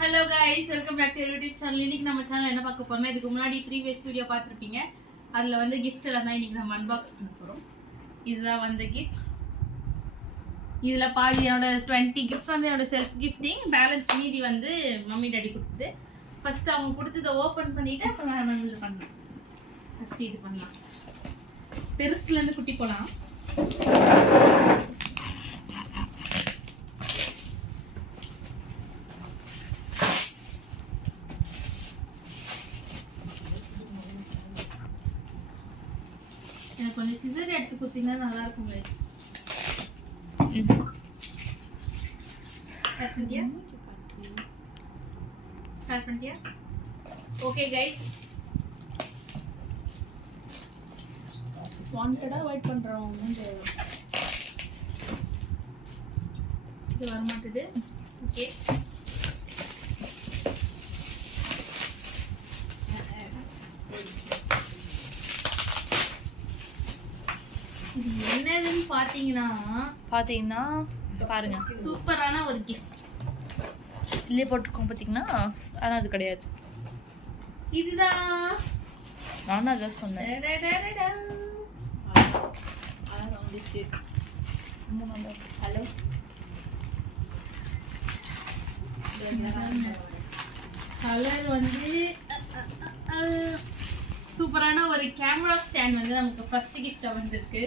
Hello guys, welcome back to YouTube channel. இன்னைக்கு நம்ம சேனல்ல என்ன பார்க்க போறோம்னா இதுக்கு முன்னாடி ப்ரீவியஸ் வீடியோ பார்த்திருப்பீங்க. அதுல வந்து gift எல்லாம் தான் இன்னைக்கு நம்ம அன்பாக்ஸ் பண்ண போறோம். இதுதான் வந்து gift. இதுல பாதி என்னோட 20 gift வந்து என்னோட செல்ஃப் கிஃப்டிங், பேலன்ஸ் மீதி வந்து மம்மி டாடி கொடுத்தது. ஃபர்ஸ்ட் அவங்க கொடுத்தத ஓபன் பண்ணிட்டு அப்புறம் நம்ம இது பண்ணலாம். ஃபர்ஸ்ட் இது பண்ணலாம். பெருசுல இருந்து குட்டி போலாம். எனக்கு கொஞ்சம் சிசர் எடுத்து கொடுத்தீங்கன்னா நல்லா இருக்கும் गाइस. ஸ்டார்ட் பண்ணியா? Okay guys. வாண்டடா வெயிட் பண்றோம். இது வர மாட்டேது. ஓகே. இது என்னதுன்னு பாத்தீங்கன்னா பாருங்க, சூப்பரான ஒரு கிஃப்ட் இல்லே போட்டுருக்கோம் பாத்தீங்கன்னா. ஆனா அது கிடையாது. இதுதான் நானும் அதான் சொன்னேன். ஹலோ, கலர் வந்து சூப்பரான ஒரு கேமரா ஸ்டாண்ட் வந்து நமக்கு ஃபர்ஸ்ட் கிஃப்டா வந்திருக்கு.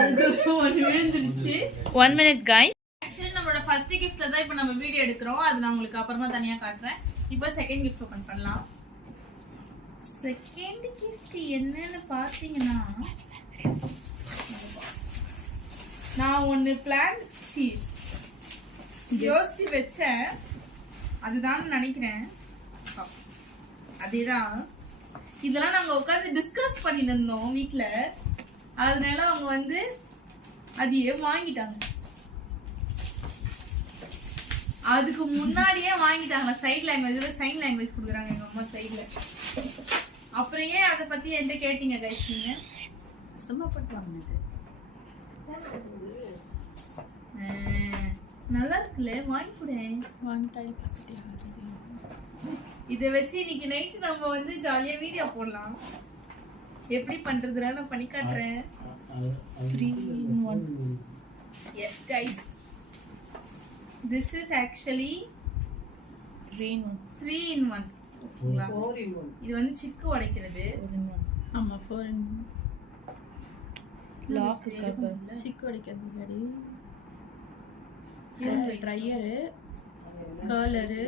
அதுக்கு ஒரு விழுந்துருச்சு. 1 minute guys. ஆக்சுவலி நம்மளோட ஃபர்ஸ்ட் கிஃப்ட்ல தான் இப்போ நம்ம வீடியோ எடுக்கிறோம். அது நான் உங்களுக்கு அப்புறமா தனியா காட்டுறேன். இப்போ செகண்ட் கிஃப்ட் ஓபன் பண்ணலாம். செகண்ட் கிஃப்ட் என்னன்னு பாத்தீங்கன்னா, நான் ஒன்னு பிளான் யோசிச்சு வச்சேன். அதுதான் நினைக்கிறேன். அதேதான். இதெல்லாம் நாங்க உட்காந்து டிஸ்கஸ் பண்ணிட்டு இருந்தோம் வீட்ல. அதனால அவங்க வந்து அதையே வாங்கிட்டாங்க. அதுக்கு முன்னாடியே வாங்கிட்டாங்க. சைட் லாங்குவேஜ்ல சைன் லாங்குவேஜ் கொடுக்குறாங்க எங்க அம்மா சைட்ல. அப்புறம் ஏன் அதை பத்தி என்கிட்ட கேட்டீங்க கைஸ்? நீங்க சும்மா போட்டுவாங்க. நல்லா இருக்குல்ல, வாங்கி கொடுறேன். இதை வச்சு இன்னைக்கு நைட்டு நம்ம வந்து ஜாலியா வீடியோ போடலாம். எப்படி பண்றதுனா நான் பண்ணி காட்டுறேன். 3 in 1. Yes guys, this is actually 3 in 1. 3 in 1. 4 in 1. இது வந்து சிக்கு உடைக்கிறது. 4 in 1. ஆமா 4 in 1. லாக் கவர், சிக்கு உடைக்கிறது ரெடி. ட்ரையர், கர்லர்,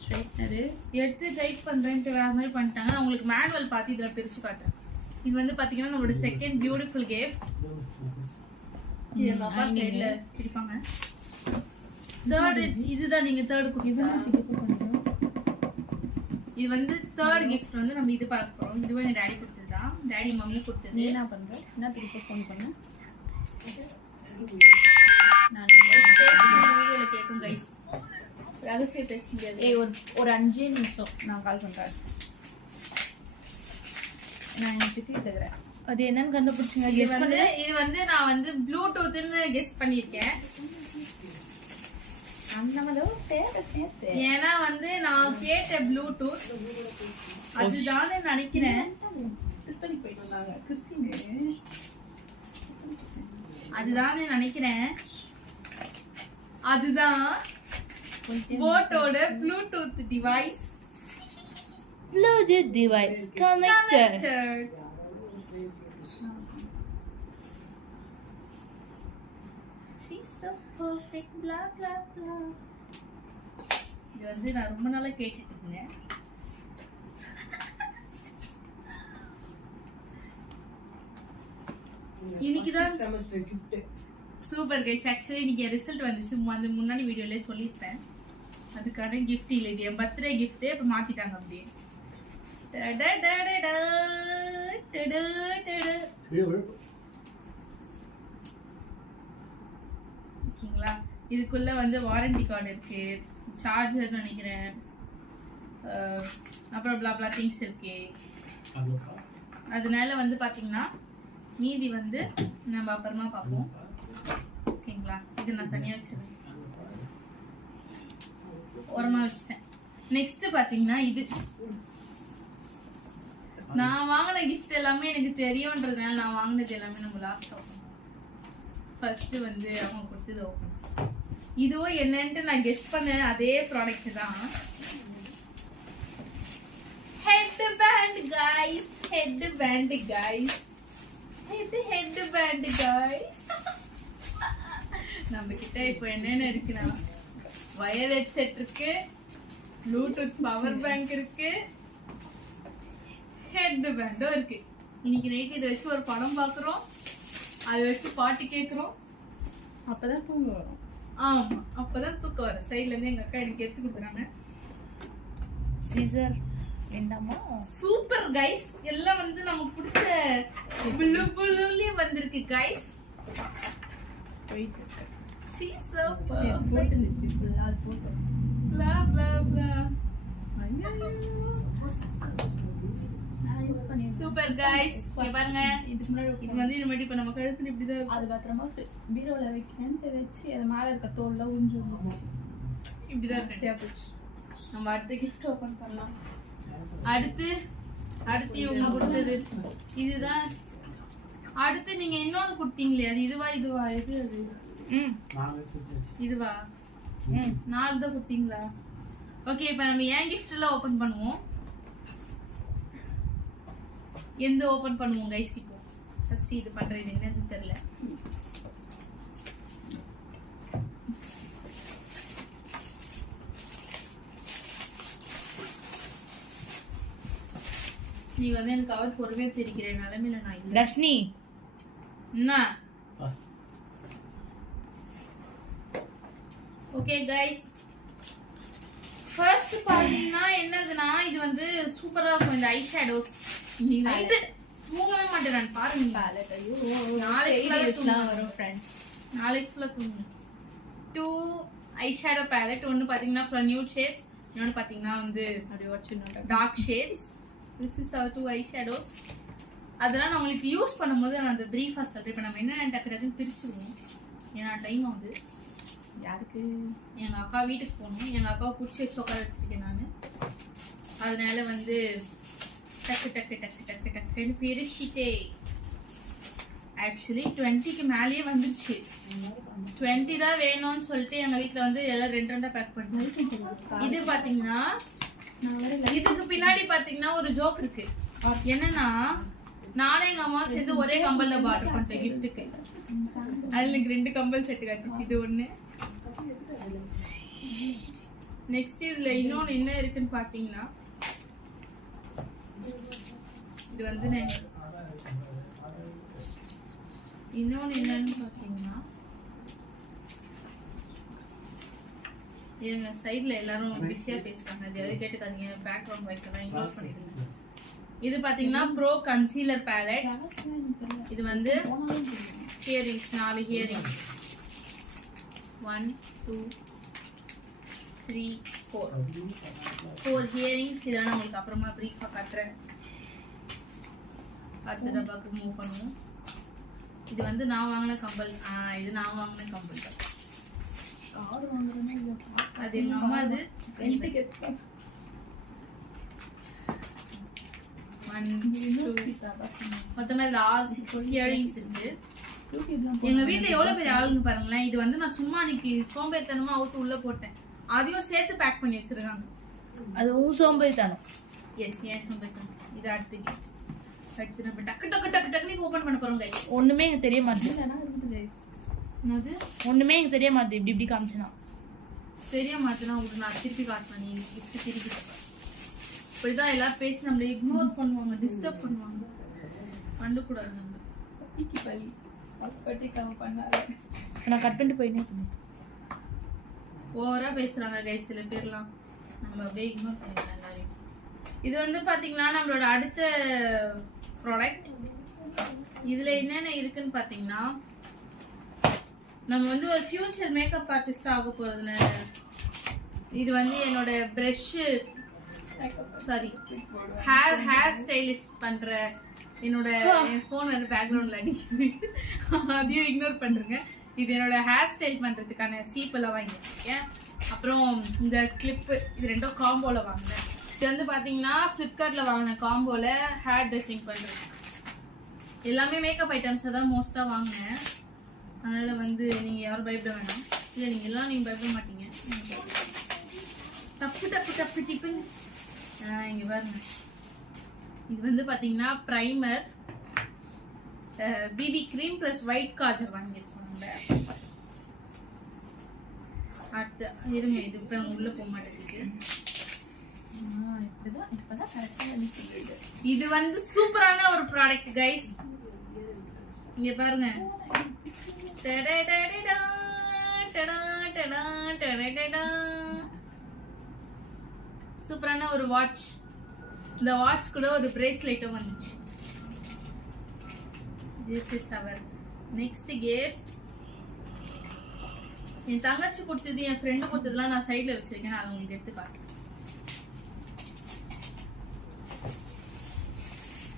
ஸ்ட்ரைட்னர் எடுத்து டைட் பண்றேன்ட்டு வேற மாதிரி பண்ணிட்டாங்க. நான் உங்களுக்கு மேனுவல் பார்த்து இதுல பிரிச்சு காட்டுறேன். இது வந்து பாத்தீங்கன்னா நம்மளோட செகண்ட் பியூட்டிஃபுல் கிஃப்ட். இது அப்பா சைடுல பிரிப்பாங்க. தேர்ட், இதுதான் நீங்க தேர்ட் குக்கிஸ். இது வந்து தேர்ட் கிஃப்ட் வந்து நம்ம இது பார்க்க போறோம். இதுவே என் டாடி கொடுத்ததுதான். டாடி மம்மி கொடுத்தது. நீ என்ன பண்ற? என்ன திருப்பி ஃபோன் பண்ண? நான் வீடியோல கேட்கும் गाइस. ரகசிய பேச முடியாது. ஏய் ஒரு 5 நிமிஷம் நான் கால் பண்றேன். நான் எனக்கு தீர்த்துறேன். அது என்னன்னு கண்டுபிடிச்சீங்க? இது வந்து நான் வந்து ப்ளூடூத்னு கெஸ் பண்ணிருக்கேன். ஏன்னா வந்து நான் கேட்ட ப்ளூடூத் அதுதான் நினைக்கிறேன். அதுதான் நினைக்கிறேன். அதுதான் போட்டோட Bluetooth device. Bluetooth device connected. She's so perfect, blah blah blah. இது வந்து நான் ரொம்ப நாளா கேட்டுட்டு இருந்தேன். இன்னைக்கு தான் semester gift. Super guys. Actually இன்னைக்கு ரிசல்ட் வந்துச்சு. அந்த முன்னாடி வீடியோலயே சொல்லிருப்பேன். அதுக்கான கிஃப்ட் இல்ல, இது என் பர்த்டே கிஃப்ட். இப்ப மாத்திட்டாங்க அப்படியே. ஓகேங்களா? இதுக்குள்ள வந்து வாரண்டி கார்டு இருக்கு, சார்ஜர் நினைக்கிறேன், அப்புறம் blah blah திங்ஸ் இருக்கு. அதனால வந்து பாத்தீங்கன்னா மீதி வந்து நம்ம அப்புறமா பார்ப்போம். ஓகேங்களா? இது நான் தனியா வச்சிருக்கேன். ஓரமா வச்சுட்டேன். நெக்ஸ்ட் பாத்தீங்கன்னா இது நான் வாங்கின கிஃப்ட் எல்லாமே எனக்கு தெரியும்ன்றதுனால நான் வாங்கினது எல்லாமே நம்ம லாஸ்ட் ஓப்பன். ஃபர்ஸ்ட் வந்து அவங்க கொடுத்தது ஓப்பன். இதுவும் என்னன்ட்டு நான் கெஸ் பண்ண அதே ப்ராடக்ட் தான். Head band guys, head band guys, head band guys. நம்ம கிட்ட இப்போ என்னென்ன இருக்குன்னா வயர் ஹெட்செட் இருக்கு, ப்ளூடூத் பவர் பேங்க் இருக்கு, ஹெட் பேண்டும் இருக்கு. இன்னைக்கு நைட் இதை வச்சு ஒரு படம் பாக்குறோம், அதை வச்சு பாட்டு கேட்குறோம், அப்பதான் தூங்க வரும். ஆமா, அப்பதான் தூக்கம் வரும். சைட்ல இருந்து எங்க அக்கா எனக்கு எடுத்து கொடுக்குறாங்க. சீசர் என்னமா சூப்பர் கைஸ். எல்லாம் வந்து நமக்கு பிடிச்ச புல்லு புல்லுலயே வந்திருக்கு கைஸ். சீசர் போட்டுச்சு ஃபுல்லா போட்டு bla bla bla. Super guys. இங்க பாருங்க, இதுக்கு முன்னாடி இது வந்து இந்த மாதிரி இப்ப நம்ம கழுத்துல இப்படி தான் இருக்கு. அது பத்திரமா பீரோல வைக்கேன்ட்டு வச்சு அது மேல இருக்க தோல்ல உஞ்சு இப்படி தான் இருக்கு. நம்ம அடுத்த gift ஓபன் பண்ணலாம். அடுத்து இவங்க கொடுத்தது இதுதான். அடுத்து நீங்க இன்னொன்னு கொடுத்தீங்களே, அது இதுவா எது அது? இதுவா? 4 தான் கொடுத்தீங்களா? ஓகே, இப்போ நம்ம ஏன் gift எல்லாம் ஓபன் பண்ணுவோம். எந்த ஓபன் பண்ணுவோம் கைஸ்? இப்போ ஃபர்ஸ்ட் இது பண்றது என்னன்னு தெரியல. நீ வந்து எனக்கு கவர் பொறுமையா பிரிக்கிற நிலைமையில நான் இல்ல. ரஷ்னி என்ன? ஓகே கைஸ், ஃபர்ஸ்ட் பாத்தீங்கன்னா என்னதுன்னா இது வந்து சூப்பரா இருக்கும். இந்த ஐ ஷேடோஸ் நீ நைட் தூங்கவே மாட்டேன் நான் பாருங்க. பேலட் ஐயோ நாளைக்குலாம் வரும் फ्रेंड्स. நாளைக்கு ஃபுல்லா தூங்கு. 2 ஐ ஷேடோ பேலட். ஒன்னு பாத்தீங்கன்னா ஃபார் நியூட் ஷேட்ஸ், இன்னொன்னு பாத்தீங்கன்னா வந்து அப்படியே வச்சிருந்தோம் dark shades. This is our 2 eye shadows. அதெல்லாம் நான் உங்களுக்கு யூஸ் பண்ணும்போது நான் அந்த பிரீஃபா சொல்றேன். இப்போ நம்ம என்ன டக்குன்னு பிரிச்சுருவோம், ஏன்னா டைம் ஆகுது. யாருக்கு? எங்க அக்கா வீட்டுக்கு போகணும். எங்க அக்காவை பிடிச்சி வச்சு உட்கார வச்சிருக்கேன் நான். அதனால வந்து டக்கு டக்கு டக்கு டக்கு டக்குன்னு பிரிச்சுட்டே. ஆக்சுவலி 20க்கு மேலேயே வந்துருச்சு. 20 தான் வேணும்னு சொல்லிட்டு எங்க வீட்டுல வந்து எல்லாம் 2 பேக் பண்ணிட்டு. இது பாத்தீங்கன்னா இதுக்கு பின்னாடி பாத்தீங்கன்னா ஒரு ஜோக் இருக்கு. என்னன்னா நானே எங்க அம்மா சேர்ந்து ஒரே கம்பல்ல ஆர்டர் பண்ணிட்டேன் கிஃப்ட்டுக்கு. அதுல எனக்கு 2 கம்பல் செட் கிடைச்சிச்சு. இது ஒண்ணு. நெக்ஸ்ட் இதுல இன்னொன்னு என்ன இருக்குன்னு பாத்தீங்கன்னா இது வந்து இன்னொன்னு என்னன்னு பாத்தீங்கன்னா எங்க சைடுல எல்லாரும் பிஸியா பேசுறாங்க. அது எதை கேட்டுக்காதீங்க, பேக்ரவுண்ட் வாய்ஸ் எல்லாம் இக்னோர் பண்ணிடுங்க. இது பாத்தீங்கன்னா ப்ரோ கன்சீலர் பேலட். இது வந்து ஹியரிங்ஸ், 4 ஹியரிங்ஸ். 1 2 3 4 ஹியரிங்ஸ். இதான் உங்களுக்கு அப்புறமா பிரீஃபா காட்டுறேன். அடுத்த டப்பாக்கு மூவ் பண்ணுவோம். இது வந்து நான் வாங்கின கம்பல். இது நான் வாங்கின கம்பல் தான். அது எங்க அம்மா அது மொத்தமா 6 இயரிங்ஸ் இருக்கு. எங்க வீட்டுல எவ்வளவு பெரிய ஆளுங்க பாருங்களேன். இது வந்து நான் சும்மா அன்னைக்கு சோம்பேறித்தனமா அவுத்து உள்ள போட்டேன். அதையும் சேர்த்து பேக் பண்ணி வச்சிருக்காங்க. அது உன் சோம்பேறித்தனம். எஸ், ஏன் சோம்பேறித்தனம். இது அடுத்து கிஃப்ட். அடுத்து நம்ம டக்கு டக்கு டக்கு டக்குன்னு ஓபன் பண்ண போறோம் கைஸ். ஒண்ணுமே எனக்கு தெரிய மாட்டேங்குது. என்னது? ஒண்ணுமே எனக்கு தெரிய மாட்டேங்குது. இப்படி காமிச்சனா தெரிய மாட்டேன்னா உங்களுக்கு நான் திருப்பி காட்டுவேன். நீ கிஃப்ட் திருப்பி இப்படிதான் எல்லாரும் பேசி நம்மளை இக்னோர் பண்ணுவாங்க, டிஸ்டர்ப் பண்ணுவாங்க. பண்ணக்கூடாது நம்ம. பள்ளி நான் கட் பண்ணிட்டு போயினே ஓவரா பேசுறாங்க கைஸ் சில பேர்லாம். நம்ம அப்படியே இக்னோர் பண்ணிடலாம் எல்லாரையும். இது வந்து பாத்தீங்கன்னா நம்மளோட அடுத்த ப்ராடக்ட். இதுல என்னென்ன இருக்குன்னு பாத்தீங்கன்னா நம்ம வந்து ஒரு ஃபியூச்சர் மேக்கப் ஆர்டிஸ்ட் ஆக போறதுனால இது வந்து என்னோட பிரஷ் ஹேர் ஸ்டைலிஷ் பண்ற என்னோட போன் வந்து பேக்ரவுண்ட்ல அடிக்குது. அதையும் இக்னோர் பண்றேங்க. இது என்னோட ஹேர் ஸ்டைல் பண்றதுக்கான சீப்பெல்லாம் வாங்கியிருக்கேன். அப்புறம் இந்த கிளிப்பு இது ரெண்டும் காம்போல வாங்கினேன். இது வந்து பாத்தீங்கன்னா ஃப்ளிப்கார்ட்ல வாங்கின காம்போல ஹேர் ட்ரெஸ்ஸிங் பண்றது. எல்லாமே மேக்கப் ஐட்டம்ஸை தான் மோஸ்டா வாங்கினேன். அதனால வந்து நீங்க யாரும் பயப்பட வேணாம். இல்லை நீங்க எல்லாம் நீங்க பயப்பட மாட்டீங்க. தப்பு தப்பு தப்பு டிப்பு. இங்க பாருங்க, இது வந்து பாத்தீங்கன்னா primer, BB cream plus white Kajal வாங்கியிருக்கோம். அடுத்து இருங்க, இது இப்போ உள்ள போக மாட்டேங்குது. இது வந்து சூப்பரான ஒரு ப்ராடக்ட் கைஸ். இங்க பாருங்க, சூப்பரான ஒரு வாட்ச். இந்த வாட்ச் கூட ஒரு பிரேஸ்லெட்டும் வந்துச்சு. This is our next gift. என் தங்கச்சி கொடுத்தது என் ஃப்ரெண்டு கொடுத்ததுலாம் நான் சைட்ல வச்சிருக்கேன். அதை உங்களுக்கு எடுத்து காட்டுறேன்.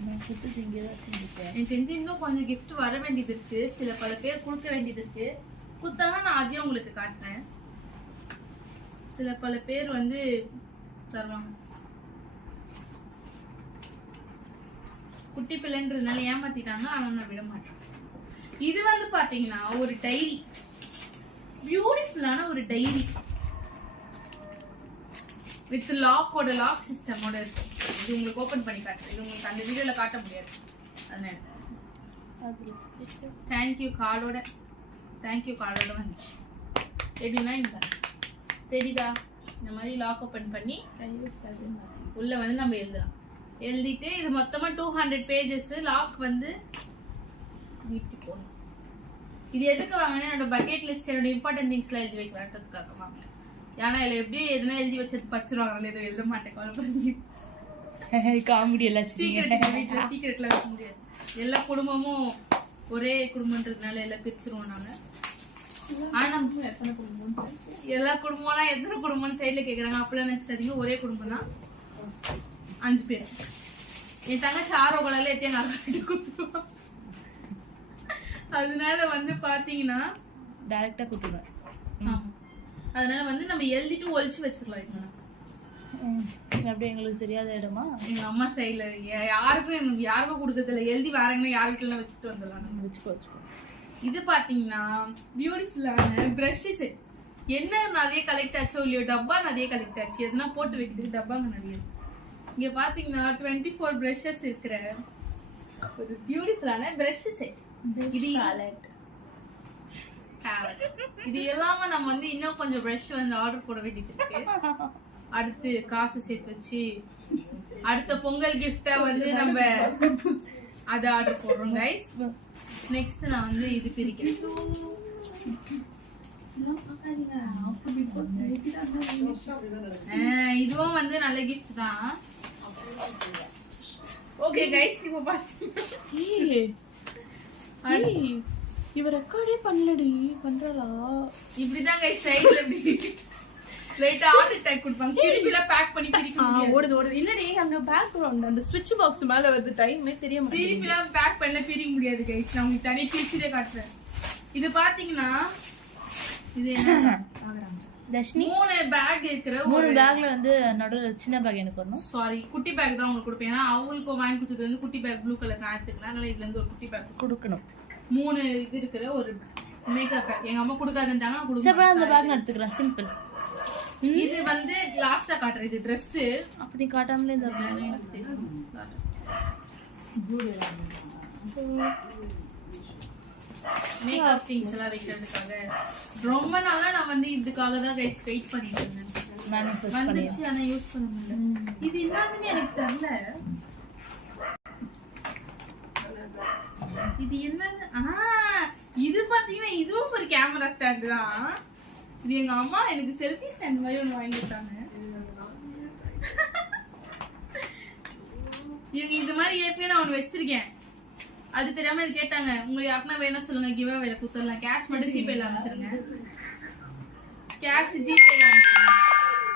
எனக்கு தெரிஞ்சு இன்னும் கொஞ்சம் கிஃப்ட் வர வேண்டியது இருக்கு. சில பல பேர் கொடுக்க வேண்டியது இருக்கு. கொடுத்தாலும் நான் அதையும் உங்களுக்கு காட்டுறேன். சில பல பேர் வந்து தருவாங்க. குட்டி பிள்ளைன்றதுனால ஏமாத்திட்டாங்க. ஆனா நான் விட மாட்டேன். இது வந்து பாத்தீங்கன்னா ஒரு டைரி, பியூட்டிஃபுல்லான ஒரு டைரி வித் லாக் சிஸ்டமோட இருக்கு. இது உங்களுக்கு ஓபன் பண்ணி காட்டுறேன். இது உங்களுக்கு அந்த வீடியோல காட்ட முடியாது. அதனால தேங்க்யூ கார்டோட வந்துச்சு. எப்படின்னா இந்த தெரியுதா, இந்த மாதிரி லாக் ஓபன் பண்ணி உள்ள வந்து நம்ம எழுதலாம். எழுதிட்டு இது மொத்தமா 200 பேஜஸ். லாக் வந்து இப்படி போடணும். இது எதுக்கு வாங்கினா என்னோட பக்கெட் லிஸ்ட், என்னோட இம்பார்ட்டன்ட் திங்ஸ்லாம் எழுதி வைக்கிறதுக்காக வாங்கினேன். ஏன்னா இதுல எப்படியும் எதுனா எழுதி வச்சது பச்சிருவாங்க. எதுவும் எழுத மாட்டேன், கவலைப்படுங்க. காமெடி எல்லாம் சீக்கிரட்லாம் வைக்க முடியாது. எல்லா குடும்பமும் ஒரே குடும்பம்ன்றதுனால எல்லாம் பிரிச்சிருவோம் நாங்க. ஆனா எத்தனை குடும்பம், எல்லா குடும்பம்னா எத்தனை குடும்பம்னு சைட்ல கேக்குறாங்க. அப்பெல்லாம் நினைச்சிட்டாதீங்க, ஒரே குடும்பம் தான், 5 பேர். என் தங்கச்சி ஆரோக்கியம் எத்தையும் நான் கொடுத்துருவோம். அதனால வந்து பாத்தீங்கன்னா டைரக்டா கொடுத்துருவேன். அதனால வந்து நம்ம எழுதிட்டு ஒழிச்சு வச்சிடலாம். அப்படியே எங்களுக்கு தெரியாத இடமா எங்க அம்மா சைட்ல யாருக்கும் கொடுக்கறது இல்லை. எழுதி வேறங்கன்னா யாருக்கெல்லாம் வச்சுட்டு வந்துடலாம். வச்சுக்கோ. இது பாத்தீங்கன்னா பியூட்டிஃபுல்லான பிரஷ் செட். என்ன நிறைய கலெக்ட் ஆச்சோ இல்லையோ, டப்பா நிறைய கலெக்ட் ஆச்சு. எதுனா போட்டு வைக்கிறதுக்கு டப்பாங்க நிறைய. இங்க பாத்தீங்கன்னா 24 பிரஷஸ் இருக்கிற ஒரு பியூட்டிஃபுல்லான பிரஷ் செட். இது எல்லாமே நம்ம வந்து இன்னும் கொஞ்சம் பிரஷ் வந்து ஆர்டர் போட வேண்டியது இருக்கு. அடுத்து காசு சேர்த்து வச்சு அடுத்த பொங்கல் கிஃப்டா வந்து நம்ம அதை ஆர்டர் போடுறோம் கைஸ். நெக்ஸ்ட் நான் வந்து இது பிரிக்கிறேன். இதுவும் வந்து நல்ல கிஃப்ட் தான். ஓகே கைஸ், இப்போ பாத்தீங்கன்னா இவ ரெக்கார்டே பண்ணலடி, பண்றலா? இப்படிதான் கைஸ் சைடுல லைட்டா ஆர்டர் டேக் கொடுப்பாங்க. திருப்பில பேக் பண்ணி பிரிக்க ஓடுது. இல்லடி அங்க பேக்ரவுண்ட் அந்த ஸ்விட்ச் பாக்ஸ் மேல வந்து டைமே தெரிய மாட்டேங்குது. திருப்பில பேக் பண்ண பிரிக்க முடியாது கைஸ். நான் உங்களுக்கு தனியா பிரிச்சுட்டே காட்டுறேன். இது பாத்தீங்கன்னா இது என்ன தர்ஷினி 3 பேக் இருக்கிற 3 பேக்ல வந்து நடுவுல சின்ன பேக் எனக்கு வரணும். சாரி, குட்டி பேக் தான் உங்களுக்கு கொடுப்பேன். ஏன்னா அவங்களுக்கு வாங்கி கொடுத்தது வந்து குட்டி பேக் ப்ளூ கலர் நான் எடுத்துக்கலாம். அதனால இதுல இருந்து ஒரு குட்டி பேக் கொடுக்கணும். 3 இது இருக்கிற ஒரு மேக்கப் பேக். எங்க அம்மா கொடுக்காதுன்றாங்க, நான் கொடுக்க சரி அந்த பேக் எடுத்துக்கிறேன். சிம்பிள். இது வந்து லாஸ்டா காட்டுறேன். இது Dress அப்படி காட்டாமலே இந்த மேக்கப் திங்ஸ் எல்லாம் வைக்கிறதுக்காக ரொம்ப நாளா நான் வந்து இதுக்காக தான் கைஸ் வெயிட் பண்ணிட்டு இருந்தேன். வந்துச்சு, ஆனா யூஸ் பண்ண முடியல. இது என்னன்னு எனக்கு தெரியல. இது என்னன்னு இது பாத்தீங்கன்னா இதுவும் ஒரு கேமரா ஸ்டாண்ட் தான். இது எங்க அம்மா எனக்கு செல்ஃபி ஸ்டாண்ட் மாதிரி ஒன்று வாங்கி கொடுத்தாங்க. இவங்க இது மாதிரி ஏற்கனவே நான் ஒன்று வச்சிருக்கேன். அது தெரியாம இது கேட்டாங்க, உங்களுக்கு யாருன்னா வேணும் சொல்லுங்க, கிவ் அவேல கொடுத்துடலாம். கேஷ் மட்டும் ஜிபேல அனுப்பிச்சிருங்க. கேஷ் ஜிபேல அனுப்பிச்சிருங்க.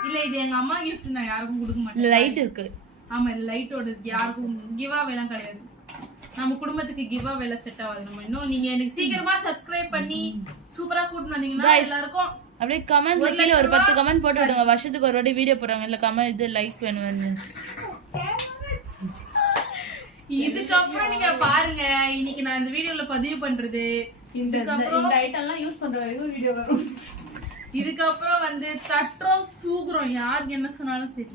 இல்ல இது எங்க அம்மா கிஃப்ட், நான் யாருக்கும் கொடுக்க மாட்டேன். லைட் இருக்கு. ஆமா, இது லைட்டோட யாருக்கும் கிவ் அவேலாம் கிடையாது. நம்ம குடும்பத்துக்கு கிவ் அவேல செட் ஆகாது. நம்ம இன்னும் நீங்க எனக்கு சீக்கிரமா சப்ஸ்கிரைப் பண்ணி சூப்பரா கூட்டிட்டு வந்தீங்கன்னா எல்லாருக்கும் அப்படியே கமெண்ட்ல கீழ ஒரு 10 கமெண்ட் போட்டு விடுங்க. வருஷத்துக்கு ஒரு வாட்டி வீடியோ போடுறாங்க இல்ல கமெண்ட் இது லைக் பண்ணுவேன்னு. இதுக்கப்புறம் நீங்க பாருங்க இன்னைக்கு நான் இந்த வீடியோல பதிவு பண்றது இந்த ஐட்டம்லாம் யூஸ் பண்ற வரைக்கும் வீடியோ வரும். இதுக்கப்புறம் வந்து தட்டுறோம் தூக்குறோம் யாருக்கு என்ன சொன்னாலும் சரி.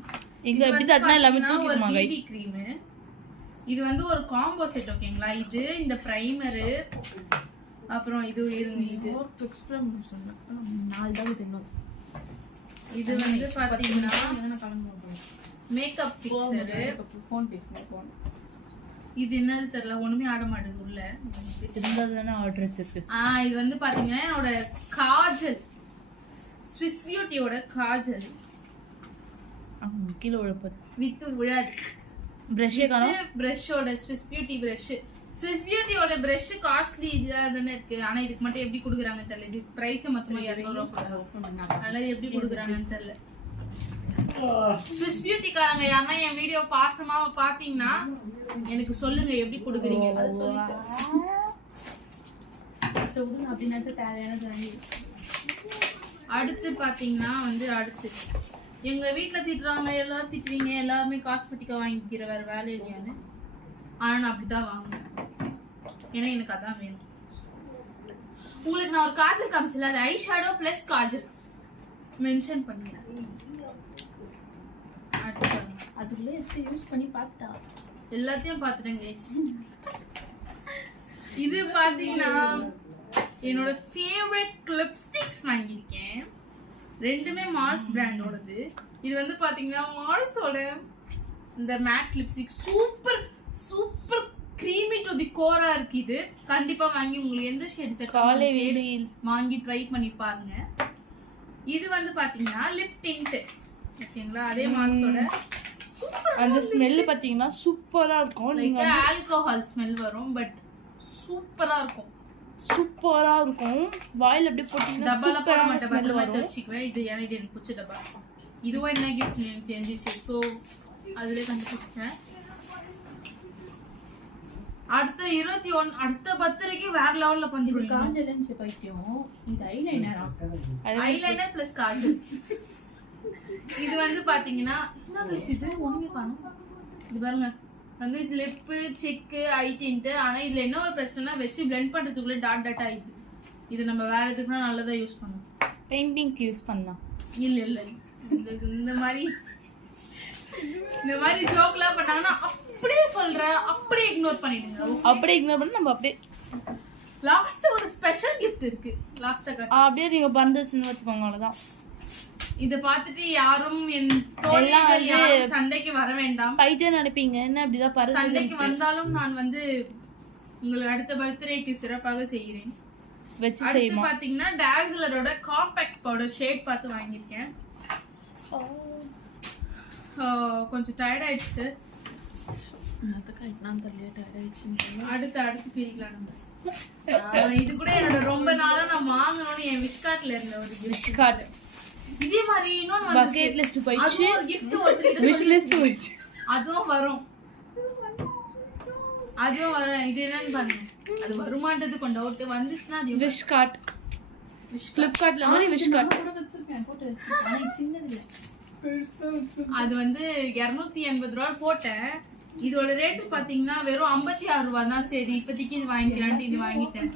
எங்க எப்படி தட்டினா எல்லாமே தூக்கிடுமா गाइस. கிரீம் இது வந்து ஒரு காம்போ செட் ஓகேங்களா. இது இந்த பிரைமர் அப்புறம் இது இது எக்ஸ்பிரஸ் சொன்னா 4 தான் தின்னோம். இது வந்து பாத்தீங்கன்னா மேக்கப் ஃபிக்சர் ஃபோன் பேசுங்க. இது என்னது தெரியல ஒண்ணுமே ஆட மாட்டேது உள்ள இருந்தாதானே ஆர்டர் இருக்கு. இது வந்து பாத்தீங்கன்னா என்னோட காஜல் ஸ்விஸ் பியூட்டியோட காஜல் கீழே விழப்போது வித்து விழாது. பிரஷ்ஷே காணோம். பிரஷ்ஷோட ஸ்விஸ் பியூட்டி பிரஷ் ஸ்விஸ் பியூட்டியோட பிரஷ் காஸ்ட்லி தானே இருக்கு. ஆனா இதுக்கு மட்டும் எப்படி கொடுக்குறாங்க தெரியல. இது பிரைஸ் மொத்தமா 200 ரூபாய். அதனால எப்படி கொடுக்குறாங்கன்னு தெரியல. ஸ்விஸ் பியூட்டிக்காரங்க யாரா என் வீடியோ பாசமா பாத்தீங்கன்னா எனக்கு சொல்லுங்க எப்படி கொடுக்குறீங்க. அது சொல்லுங்க அப்படின்னா தேவையானது. அடுத்து பாத்தீங்கன்னா வந்து அடுத்து எங்க வீட்டுல திட்டுறாங்க எல்லாரும் திட்டுவீங்க எல்லாருமே காஸ்மெட்டிக்கா வாங்கிக்கிற வேற வேலை இல்லையான்னு. ஆனா நான் அப்படிதான் வாங்குவேன் ஏன்னா எனக்கு அதான் வேணும். உங்களுக்கு நான் ஒரு காஜல் காமிச்சல அது eye shadow plus Kajal mention பண்ணிடுறேன். அதுக்குள்ள எப்படி யூஸ் பண்ணி பார்த்தா எல்லாத்தையும் பார்த்துட்டேன் கைஸ். இது பாத்தீங்கன்னா என்னோட ஃபேவரட் லிப்ஸ்டிக்ஸ் வாங்கியிருக்கேன். ரெண்டுமே மார்ஸ் பிராண்டோடது. இது வந்து பாத்தீங்கன்னா மார்ஸோட இந்த matte lipstick super super creamy to the core இருக்கு. இது கண்டிப்பா வாங்கி உங்களுக்கு எந்த ஷேட் செட் வாங்கி ட்ரை பண்ணி பாருங்க. இது வந்து பாத்தீங்கன்னா லிப் டிண்ட் ஓகேங்களா. அதே மார்ஸோட சூப்பர் அந்த ஸ்மெல் பாத்தீங்கன்னா சூப்பரா இருக்கும். நீங்க ஆல்கஹால் ஸ்மெல் வரும் பட் சூப்பரா இருக்கும். சூப்பரா இருக்கும். வாயில அப்படியே போட்டீங்கன்னா டப்பால போட சூப்பரா மாட்டேன் ஸ்மெல் பத்திரமா வரும். வச்சுக்குவேன். இது எனக்கு பிடிச்ச டப்பா. இதுவும் என்ன கிஃப்ட் எனக்கு தெரிஞ்சிச்சு. ஸோ அதுல கண்டுபிடிச்சிட்டேன். அடுத்த 21 அடுத்த பர்த்டேக்கு வேற லெவல்ல பண்ணிடுவோம். காஜல் பைத்தியம். இது ஐலைனரா? Eyeliner plus Kajal. இது வந்து பாத்தீங்கன்னா என்ன கைஸ் இது ஒண்ணுமே காணோம். இது பாருங்க வந்து லிப்பு செக்கு ஐ டிண்ட். ஆனா இதுல என்ன ஒரு பிரச்சனைனா வச்சு பிளெண்ட் பண்றதுக்குள்ள டாட் டாட் ஆயிடுது. இது நம்ம வேற எதுக்குன்னா நல்லதா யூஸ் பண்ணலாம். பெயிண்டிங்க்கு யூஸ் பண்ணலாம். இல்ல இல்ல இந்த மாதிரி ஜோக்லாம் பண்ணாங்கன்னா அப்படியே சொல்றேன் அப்படியே இக்னோர் பண்ணிடுங்க. அப்படியே இக்னோர் பண்ணி நம்ம அப்படியே லாஸ்ட் ஒரு ஸ்பெஷல் கிஃப்ட் இருக்கு. லாஸ்டா அப்படியே நீங்க பந்தஸ்ன்னு வச்சுக்கோங்க. அவ்வளவுதான். இத பார்த்துட்டு யாரும் என் தோழிகள் யாரும் சண்டைக்கு வர வேண்டாம். பைத்தியம் நினைப்பீங்க என்ன அப்படிதான் பரவாயில்லை. சண்டைக்கு வந்தாலும் நான் வந்து உங்களுக்கு அடுத்த பர்த்டேக்கு சிறப்பாக செய்கிறேன். வச்சு அடுத்து செய்யுமா. பாத்தீங்கன்னா டாஸ்லரோட காம்பாக்ட் பவுடர் ஷேட் பார்த்து வாங்கியிருக்கேன். கொஞ்சம் டயர்ட் ஆயிடுச்சு. அடுத்து பிரிக்கலாம் நம்ம. இது கூட என்னோட ரொம்ப நாளா நான் வாங்கணும்னு என் விஷ்கார்ட்ல இருந்த ஒரு விஷ்கார்ட். இதே மாதிரி இன்னொன்னு வந்து பக்கெட் லிஸ்ட் போயிடுச்சு. ஒரு gift ஒருத்தர் விஷ் லிஸ்ட் போயிடுச்சு. அதுவும் வரும். இது என்னன்னு பாருங்க. அது வருமானது கொண்ட டவுட் வந்துச்சுன்னா அது விஷ்கார்ட். ஃபிளிப்கார்ட்ல மாதிரி விஷ்கார்ட் போட்டு வச்சிருக்கேன். ஆனா இது சின்னது இல்ல. அது வந்து 280 ரூபாய் போட்டேன். இதோட ரேட் பாத்தீங்கன்னா வெறும் 56 ரூபாய் தான். சரி இப்போதைக்கு இது வாங்கிக்கலான்ட்டு இது வாங்கிட்டேன்.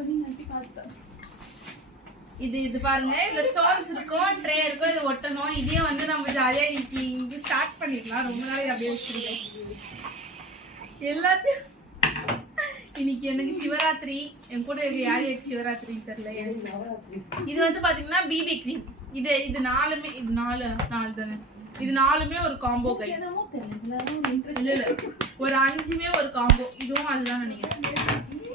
இது பாருங்க இதுல ஸ்டோன்ஸ் இருக்கும் ட்ரே இருக்கும். இது ஒட்டணும். இதே வந்து நம்ம ஜாலியா இன்னைக்கு ஸ்டார்ட் பண்ணிடலாம். ரொம்ப நாளைக்கு அப்படியே வச்சிருக்கேன் எல்லாத்தையும். இன்னைக்கு எனக்கு சிவராத்திரி. என் கூட யாருக்கு சிவராத்திரி தெரியல. இது வந்து பாத்தீங்கன்னா பிபி கிரீம். இது நாலுமே இது நாலு தானே. இது நாலுமே ஒரு காம்போ கைஸ். இல்ல ஒரு 5மே ஒரு காம்போ. இதுவும் அதுதான் நினைக்கிறேன்.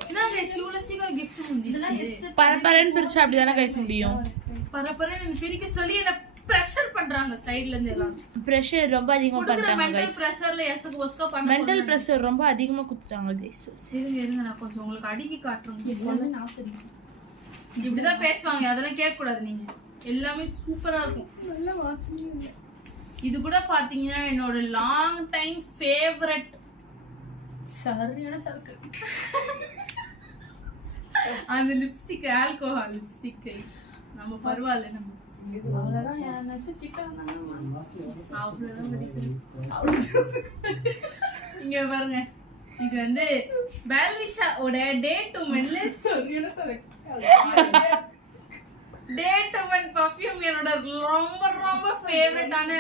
என்ன கைஸ் இவ்வளவு சீக்கிரம் gift முடிஞ்சிச்சு. பரபரன்னு பிரிச்சா அப்படிதானே கைஸ் முடியும். பரபரன்னு பிரிக்க சொல்லி என்ன பிரஷர் பண்றாங்க சைடுல இருந்து எல்லாம். பிரஷர் ரொம்ப அதிகமா பண்றாங்க மெண்டல் கைஸ். பிரஷர்ல எஸ்க்கு ஒஸ்கா பண்ண. மெண்டல் பிரஷர் ரொம்ப அதிகமா குத்துறாங்க கைஸ். இருங்க நான் கொஞ்சம் உங்களுக்கு அடிக்கி காட்டுறேன். இப்படிதான் பேசுவாங்க. அதெல்லாம் கேட்க கூடாது. நீங்க எல்லாமே சூப்பரா இருக்கும். நல்ல வாசனையும் இல்ல. இது கூட பாத்தீங்கன்னா என்னோட லாங் டைம் ஃபேவரட் சரியான சரக்கு. அந்த லிப்ஸ்டிக் ஆல்கோஹால் லிப்ஸ்டிக் கைஸ். நம்ம பரவாயில்ல நம்ம அவ்வளவுதான் யாராச்சும் கிட்ட வந்தாங்கன்னா அவ்வளவுதான் வலிக்குது. இங்க பாருங்க இது வந்து பெல்விச்சா ஓட டே டு மென்லெஸ் சரியான சரக்கு. டே டு மென் பர்ஃபியூம் என்னோட ரொம்ப ரொம்ப ஃபேவரட்டான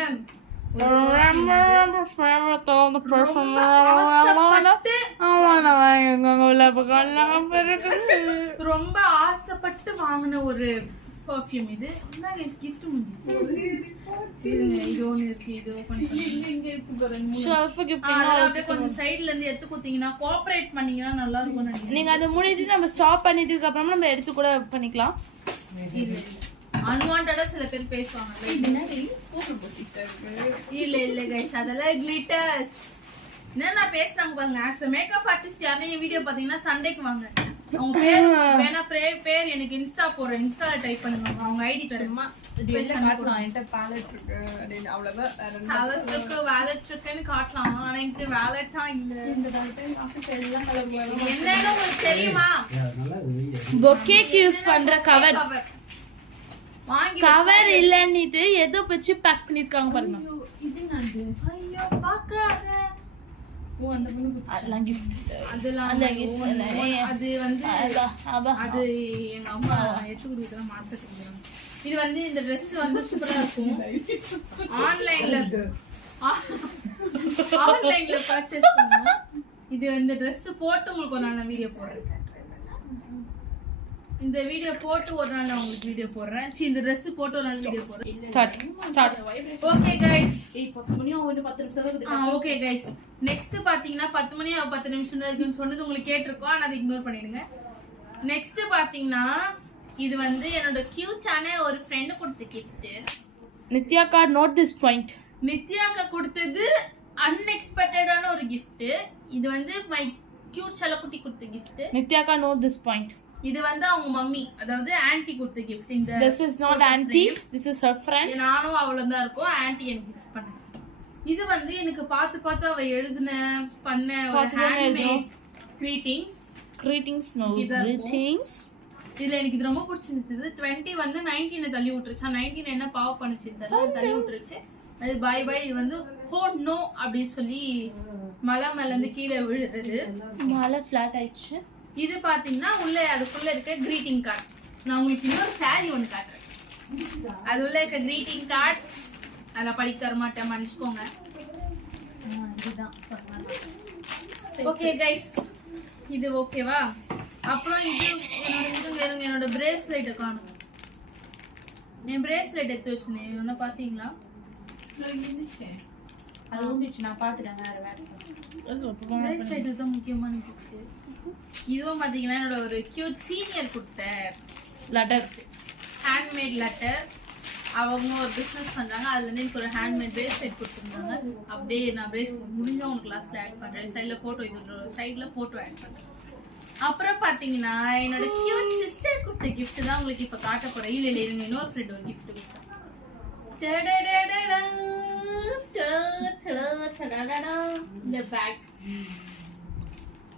ரொம்ப ஆசைப்பட்டு வாங்கின ஒரு பர்ஃபியூம் இது. கிஃப்ட் முடிஞ்சிச்சு. இது ஒண்ணு இருக்கு. இது ஓபன் கொஞ்சம் சைடுல இருந்து எடுத்து கொடுத்தீங்கன்னா கோஆபரேட் பண்ணீங்கன்னா நல்லா இருக்கும் நினைக்கிறேன். நீங்க அதை மூடிட்டு நம்ம ஸ்டாப் பண்ணிட்டதுக்கு அப்புறமா நம்ம எடுத்து கூட பண்ணிக்கலாம். அன்வான்டா சில பேர் பேசுவாங்க. இல்ல இல்ல கைஸ் அதெல்லாம் கிளிட்டர்ஸ். என்ன பேசுறாங்க பாருங்க. ஆஸ் a மேக்கப் ஆர்டிஸ்ட் யாரையும் வீடியோ பாத்தீங்கன்னா சண்டேக்கு வாங்க. அவங்க பேர் வேணா பேர் எனக்கு இன்ஸ்டா போறேன். இன்ஸ்டால டைப் பண்ணுங்க. அவங்க ஐடி தரமா காட்டலாம். என்கிட்ட palette இருக்கு அப்படின்னு அவ்வளவுதான். வாலெட் இருக்குன்னு காட்டலாம். ஆனா என்கிட்ட வாலெட்டா இல்ல. இந்த டைம் ஆஃபீஸ் எல்லாம் கலர்ல என்னன்னு உங்களுக்கு தெரியுமா? பொக்கேக்கு யூஸ் பண்ற கவர் வாங்கி கவர் இல்லன்னிட்டு ஏதோ வச்சு பேக் பண்ணிருக்காங்க பாருங்க. இது நாது. ஐயோ பாக்காத. ஓ அந்த பொண்ணு அதெல்லாம் gift. அதெல்லாம் அது வந்து அது எங்க அம்மா எடுத்து கொடுக்குற மாசத்துக்கு. இது வந்து இந்த Dress வந்து சூப்பரா இருக்கும். ஆன்லைன்ல பர்ச்சேஸ் பண்ணா இது இந்த Dress போட்டு உங்களுக்கு ஒரு நாள் வீடியோ போடுறேன். இந்த வீடியோ போட்டு ஒரு நாள் உங்களுக்கு வீடியோ போடுறேன். இந்த Dress போட்டு ஒரு நாள் வீடியோ போடுறேன். ஸ்டார்ட். Okay guys. 10 மணி ஆகும். 10 நிமிஷம் தான் இருக்கு. Okay guys. நெக்ஸ்ட் பாத்தீங்கன்னா 10 மணி 10 நிமிஷம் தான் இருக்குன்னு சொன்னது உங்களுக்கு கேட்டிருக்கோம். ஆனா அதை இக்னோர் பண்ணிடுங்க. நெக்ஸ்ட் பாத்தீங்கன்னா இது வந்து என்னோட கியூட்டான ஒரு ஃப்ரெண்ட் கொடுத்த gift. நித்யாக்கா நோட் திஸ் பாயிண்ட். நித்யாக்கா கொடுத்தது அன்எக்ஸ்பெக்டடான ஒரு gift. இது வந்து மை கியூட் செல்லக்குட்டி கொடுத்த gift. நித்யாக்கா நோட் திஸ் பாயிண்ட். இது வந்து அவங்க மம்மி அதாவது ஆன்ட்டி கொடுத்த gift. இந்த this is not auntie, this is her friend. நானும் அவளும் தான் இருக்கோம். ஆன்ட்டி எனக்கு gift பண்ணாங்க. இது வந்து எனக்கு பார்த்து அவ எழுதுன பண்ண ஒரு ஹேண்ட்மேட் greetings. No greetings. இதுல எனக்கு இது ரொம்ப பிடிச்சிருந்தது. 20 வந்து 19 தள்ளி விட்டுருச்சு. 19 என்ன பாவ பண்ணுச்சு தள்ளி விட்டுருச்சு. அது பை இது வந்து ஹோ நோ அப்படி சொல்லி மலை மேல இருந்து கீழே விழுறது. மலை ஃபிளாட் ஆயிடுச்சு. இது பாத்தீங்கன்னா உள்ள அதுக்குள்ள இருக்க greeting card. நான் உங்களுக்கு இன்னொரு saree ஒன்னு காட்டுறேன். அது உள்ள இருக்க greeting card அத படிக்க தர மாட்டேன் மன்னிச்சுக்கோங்க. இதுதான் சொன்னாங்க. ஓகே गाइस இது ஓகேவா? அப்புறம் இது என்னோட பிரேஸ்லெட் காணோம். நான் பிரேஸ்லெட் எடுத்து வச்சேன். என்ன பாத்தீங்களா? அது வந்துச்சு. நான் பாத்துட்டேன். வேற பிரேஸ்லெட் தான் முக்கியமான gift. இதுவும் பாத்தீங்கன்னா என்னோட ஒரு கியூட் சீனியர் கொடுத்த லெட்டர், ஹேண்ட்மேட் லெட்டர். அவங்க ஒரு பிசினஸ் பண்றாங்க. அதுல இருந்து எனக்கு ஒரு ஹேண்ட்மேட் பிரேஸ்லெட் கொடுத்துருந்தாங்க. அப்படியே நான் பிரேஸ்லெட் முடிஞ்சா உங்களுக்கு கிளாஸ்ல ஆட் பண்றேன். சைடுல போட்டோ, இது சைடுல போட்டோ ஆட் பண்றேன். அப்புறம் பாத்தீங்கன்னா என்னோட கியூட் சிஸ்டர் கொடுத்த gift தான் உங்களுக்கு இப்ப காட்ட போறேன். இல்ல இன்னொரு ஃப்ரெண்ட் ஒரு gift கொடுத்தாங்க. இந்த பேக்,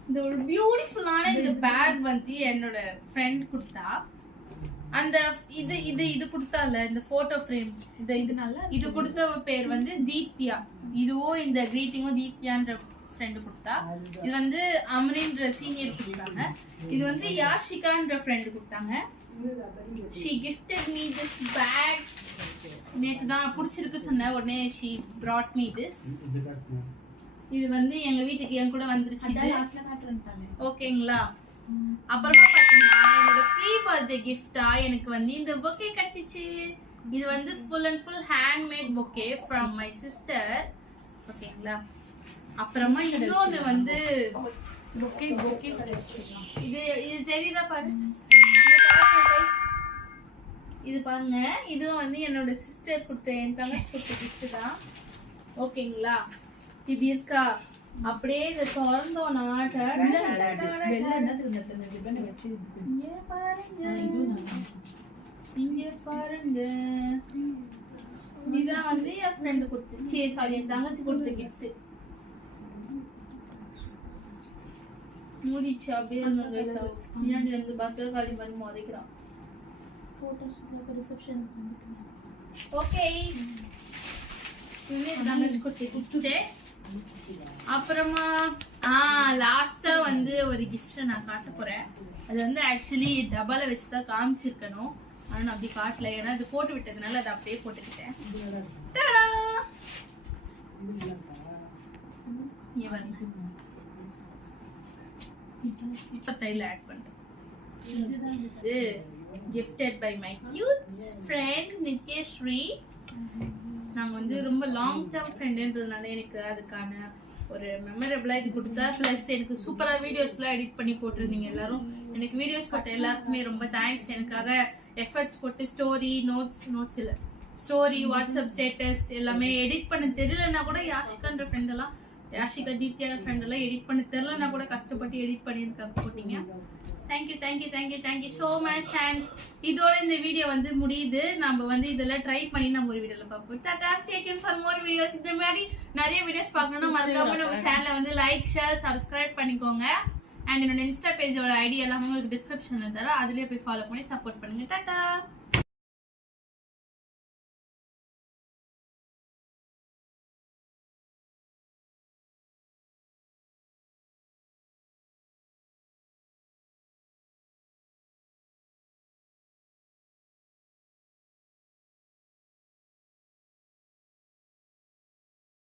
இந்த ஒரு பியூட்டிஃபுல்லான இந்த பேக் வந்து என்னோட ஃப்ரெண்ட் கொடுத்தா. அந்த இது கொடுத்தால இந்த போட்டோ ஃப்ரேம் இது கொடுத்த பேர் வந்து தீப்தியா. இதுவும் இந்த கிரீட்டிங்கும் தீப்தியான்ற ஃப்ரெண்ட் கொடுத்தா. இது வந்து அமரின்ற சீனியர் கொடுத்தாங்க. இது வந்து யாஷிகான்ற ஃப்ரெண்ட் கொடுத்தாங்க. she gifted me this bag. நேத்து தான் பிடிச்சிருக்கு சொன்ன உடனே she brought me this. இது வந்து எங்க வீட்டுக்கு என் கூட வந்துருச்சு. ஓகேங்களா? அப்புறமா பாத்தீங்கன்னா என்னோட ப்ரீ பர்த்டே கிஃப்டா எனக்கு வந்து இந்த பொக்கே கிடைச்சிச்சு. இது வந்து full and full handmade bouquet from my sister. ஓகேங்களா? அப்புறமா இன்னொன்னு வந்து பொக்கே இது தெரியுதா பாருங்க. இது பாருங்க. இதுவும் வந்து என்னோட சிஸ்டர் கொடுத்த, என் தங்கச்சி கொடுத்த கிஃப்ட் தான். ஓகேங்களா? இது இருக்கா? அப்படியே இதை திறந்தோம்னா இங்க பாருங்க. இதான் வந்து என் ஃப்ரெண்டு கொடுத்து, சாரி என் தங்கச்சி கொடுத்த கிஃப்ட். மூடிச்சு அப்படியே இருந்தாங்க பின்னாடி வந்து பத்திரகாளி மாதிரி மறைக்கிறான். Photos reception okay. அப்புறமா லாஸ்டா வந்து ஒரு கிஃப்ட் நான் காட்ட போறேன். அது வந்து ஆக்சுவலி டப்பால வச்சுதான் காமிச்சிருக்கணும், ஆனா நான் அப்படி காட்டல, ஏன்னா அது போட்டு விட்டதுனால அதை அப்படியே போட்டுக்கிட்டேன். இப்ப சைடுல ஆட் பண்றேன். இது gifted by my cute friend Nithyasri. நாங்க வந்து ரொம்ப லாங் டர்ம் ஃப்ரெண்டுன்றதுனால எனக்கு அதுக்கான ஒரு மெமரபிளா இது கொடுத்தா. பிளஸ் எனக்கு சூப்பரா வீடியோஸ்லாம் எடிட் பண்ணி போட்டிருந்தீங்க எல்லாரும். எனக்கு வீடியோஸ் போட்ட எல்லாருக்குமே ரொம்ப தேங்க்ஸ். எனக்காக எஃபர்ட்ஸ் போட்டு ஸ்டோரி நோட்ஸ் இல்ல ஸ்டோரி வாட்ஸ்அப் ஸ்டேட்டஸ் எல்லாமே எடிட் பண்ண தெரியலன்னா கூட யாஷிகான்ற ஃப்ரெண்ட் எல்லாம், யாஷிகா தீப்தியான ஃப்ரெண்ட் எல்லாம் எடிட் பண்ண தெரியலன்னா கூட கஷ்டப்பட்டு எடிட் பண்ணி எனக்கு போட்டீங்க. Thank you thank you thank you thank you so much. And இதோட இந்த வீடியோ வந்து முடியுது. நம்ம வந்து இதெல்லாம் ட்ரை பண்ணி நம்ம ஒரு வீடியோல பார்ப்போம். Tata, stay tune for more videos. இந்த மாதிரி நிறைய வீடியோஸ் பார்க்கணும்னா மறக்காம நம்ம சேனலை வந்து லைக் ஷேர் சப்ஸ்கிரைப் பண்ணிக்கோங்க. அண்ட் என்னோட இன்ஸ்டா பேஜோட ஐடி எல்லாமே உங்களுக்கு டிஸ்கிரிப்ஷன்ல தரேன், அதுலயே போய் ஃபாலோ பண்ணி சப்போர்ட் பண்ணுங்க. டாடா.